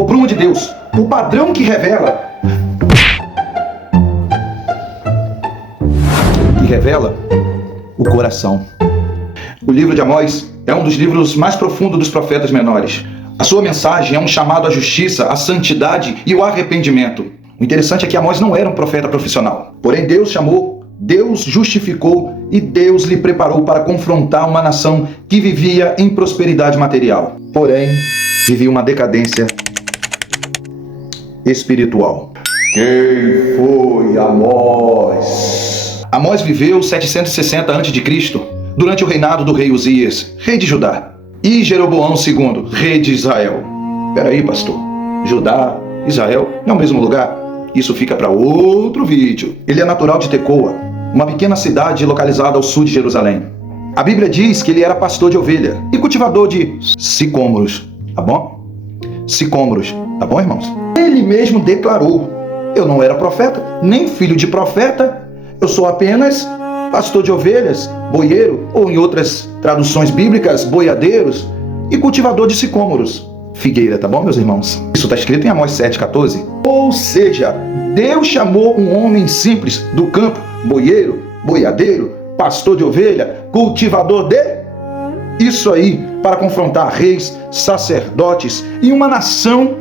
O prumo de Deus, o padrão que revela o coração. O livro de Amós é um dos livros mais profundos dos profetas menores. A sua mensagem é um chamado à justiça, à santidade e ao arrependimento. O interessante é que Amós não era um profeta profissional. Porém, Deus chamou, Deus justificou e Deus lhe preparou para confrontar uma nação que vivia em prosperidade material. Porém, vivia uma decadência espiritual. Quem foi Amós? Amós viveu 760 a.C., durante o reinado do rei Uzias, rei de Judá, e Jeroboão II, rei de Israel. Peraí, pastor, Judá, Israel, não é o mesmo lugar? Isso fica para outro vídeo. Ele é natural de Tecoa, uma pequena cidade localizada ao sul de Jerusalém. A Bíblia diz que ele era pastor de ovelha e cultivador de sicômoros, tá bom? Sicômoros, tá bom, irmãos? Ele mesmo declarou: eu não era profeta, nem filho de profeta, eu sou apenas pastor de ovelhas, boieiro, ou em outras traduções bíblicas, boiadeiros, e cultivador de sicômoros. Figueira, tá bom, meus irmãos? Isso está escrito em Amós 7,14. Ou seja, Deus chamou um homem simples do campo, boieiro, boiadeiro, pastor de ovelha, cultivador de... isso aí, para confrontar reis, sacerdotes e uma nação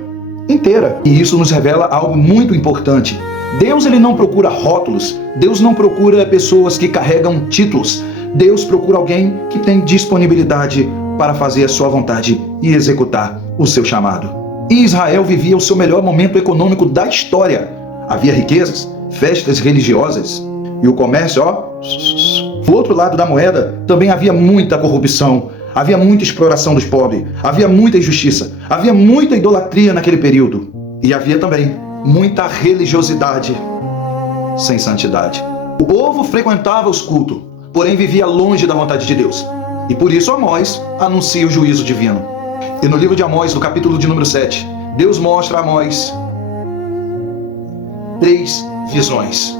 inteira. E isso nos revela algo muito importante. Deus, ele não procura rótulos. Deus não procura pessoas que carregam títulos. Deus procura alguém que tem disponibilidade para fazer a sua vontade e executar o seu chamado. E Israel vivia o seu melhor momento econômico da história. Havia riquezas, festas religiosas e o comércio, do outro lado da moeda, também havia muita corrupção, havia muita exploração dos pobres, havia muita injustiça, havia muita idolatria naquele período. E havia também muita religiosidade sem santidade. O povo frequentava os cultos, porém vivia longe da vontade de Deus. E por isso Amós anuncia o juízo divino. E no livro de Amós, no capítulo de número 7, Deus mostra a Amós 3 visões.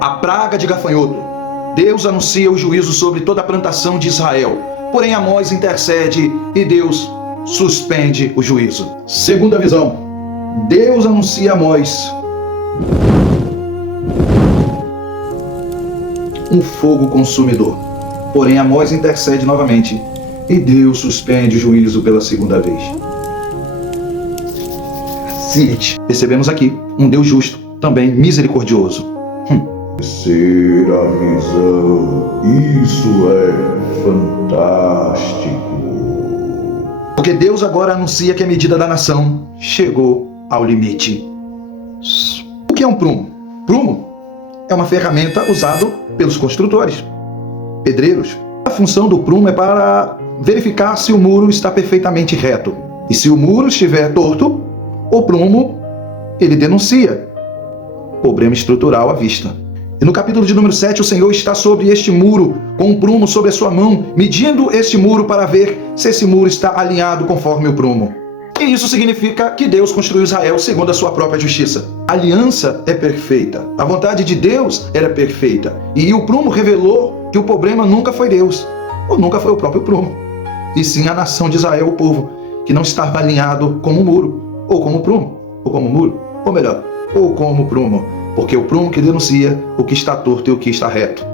A praga de gafanhoto. Deus anuncia o juízo sobre toda a plantação de Israel. Porém Amós intercede e Deus suspende o juízo. Segunda visão. Deus anuncia a Amós um fogo consumidor. Porém, Amós intercede novamente e Deus suspende o juízo pela segunda vez. Cite. Percebemos aqui um Deus justo, também misericordioso. Terceira visão. Isso é fantástico. Porque Deus agora anuncia que a medida da nação chegou ao limite. O que é um prumo? Prumo é uma ferramenta usada pelos construtores, pedreiros. A função do prumo é para verificar se o muro está perfeitamente reto. E se o muro estiver torto, o prumo, ele denuncia problema estrutural à vista. E no capítulo de número 7, o Senhor está sobre este muro, com um prumo sobre a sua mão, medindo este muro para ver se esse muro está alinhado conforme o prumo. E isso significa que Deus construiu Israel segundo a sua própria justiça. A aliança é perfeita. A vontade de Deus era perfeita. E o prumo revelou que o problema nunca foi Deus, ou nunca foi o próprio prumo, e sim a nação de Israel, o povo, que não estava alinhado como muro, ou como prumo, ou como muro, ou melhor, ou como prumo, porque o prumo que denuncia o que está torto e o que está reto.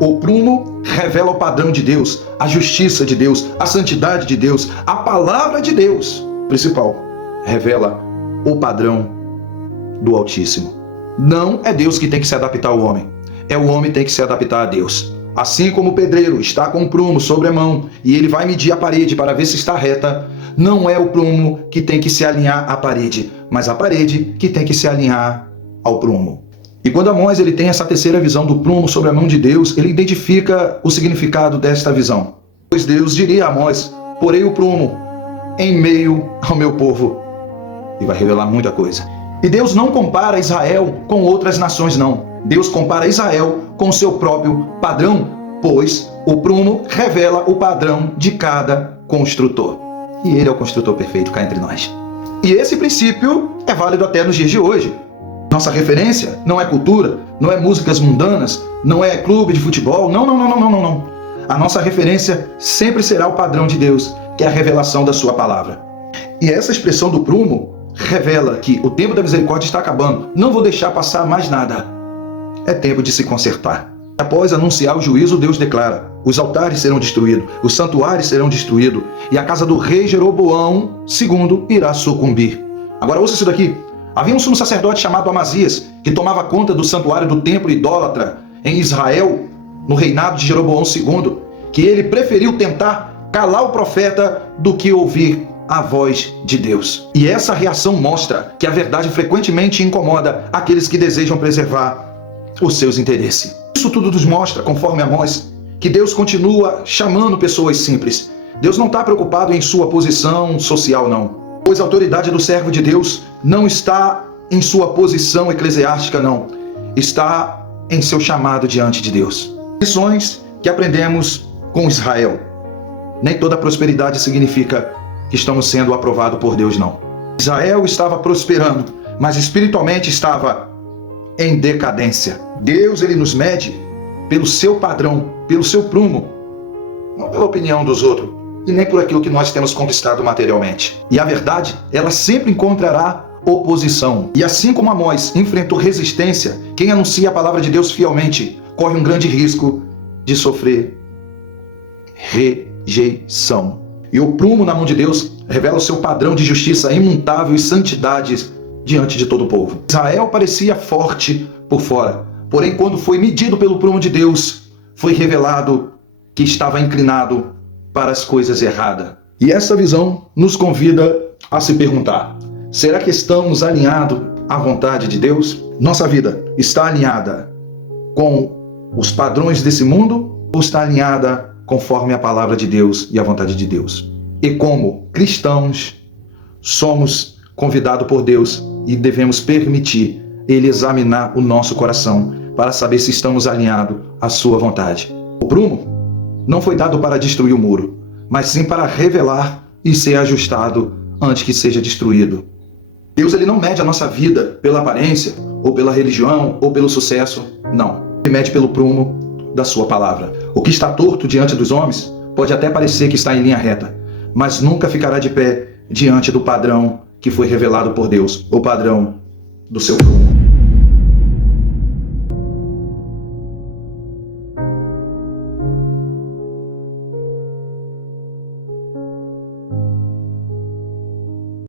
O prumo revela o padrão de Deus, a justiça de Deus, a santidade de Deus, a palavra de Deus. Principal, revela o padrão do Altíssimo. Não é Deus que tem que se adaptar ao homem, é o homem que tem que se adaptar a Deus. Assim como o pedreiro está com o prumo sobre a mão e ele vai medir a parede para ver se está reta, não é o prumo que tem que se alinhar à parede, mas a parede que tem que se alinhar ao prumo. E quando Amós ele tem essa terceira visão do prumo sobre a mão de Deus, ele identifica o significado desta visão. Pois Deus diria a Amós: porei o prumo em meio ao meu povo. E vai revelar muita coisa. E Deus não compara Israel com outras nações, não. Deus compara Israel com seu próprio padrão, pois o prumo revela o padrão de cada construtor. E ele é o construtor perfeito cá entre nós. E esse princípio é válido até nos dias de hoje. Nossa referência não é cultura, não é músicas mundanas, não é clube de futebol, não. A nossa referência sempre será o padrão de Deus, que é a revelação da sua palavra. E essa expressão do prumo revela que o tempo da misericórdia está acabando. Não vou deixar passar mais nada. É tempo de se consertar. Após anunciar o juízo, Deus declara: os altares serão destruídos, os santuários serão destruídos, e a casa do rei Jeroboão II irá sucumbir. Agora ouça isso daqui. Havia um sumo sacerdote chamado Amazias, que tomava conta do santuário do templo idólatra em Israel, no reinado de Jeroboão II, que ele preferiu tentar calar o profeta do que ouvir a voz de Deus. E essa reação mostra que a verdade frequentemente incomoda aqueles que desejam preservar os seus interesses. Isso tudo nos mostra, conforme Amós, que Deus continua chamando pessoas simples. Deus não está preocupado em sua posição social, não. Pois a autoridade do servo de Deus não está em sua posição eclesiástica, não. Está em seu chamado diante de Deus. Lições que aprendemos com Israel. Nem toda prosperidade significa que estamos sendo aprovados por Deus, não. Israel estava prosperando, mas espiritualmente estava em decadência. Deus, ele nos mede pelo seu padrão, pelo seu prumo, não pela opinião dos outros, e nem por aquilo que nós temos conquistado materialmente. E a verdade, ela sempre encontrará oposição. E assim como Amós enfrentou resistência, quem anuncia a palavra de Deus fielmente corre um grande risco de sofrer rejeição. E o prumo na mão de Deus revela o seu padrão de justiça imutável e santidade diante de todo o povo. Israel parecia forte por fora, porém quando foi medido pelo prumo de Deus, foi revelado que estava inclinado para as coisas erradas. E essa visão nos convida a se perguntar: será que estamos alinhados à vontade de Deus? Nossa vida está alinhada com os padrões desse mundo ou está alinhada conforme a palavra de Deus e a vontade de Deus? E como cristãos, somos convidados por Deus e devemos permitir Ele examinar o nosso coração para saber se estamos alinhados à sua vontade. O prumo não foi dado para destruir o muro, mas sim para revelar e ser ajustado antes que seja destruído. Deus, ele não mede a nossa vida pela aparência, ou pela religião, ou pelo sucesso. Não. Ele mede pelo prumo da sua palavra. O que está torto diante dos homens pode até parecer que está em linha reta, mas nunca ficará de pé diante do padrão que foi revelado por Deus, o padrão do seu prumo.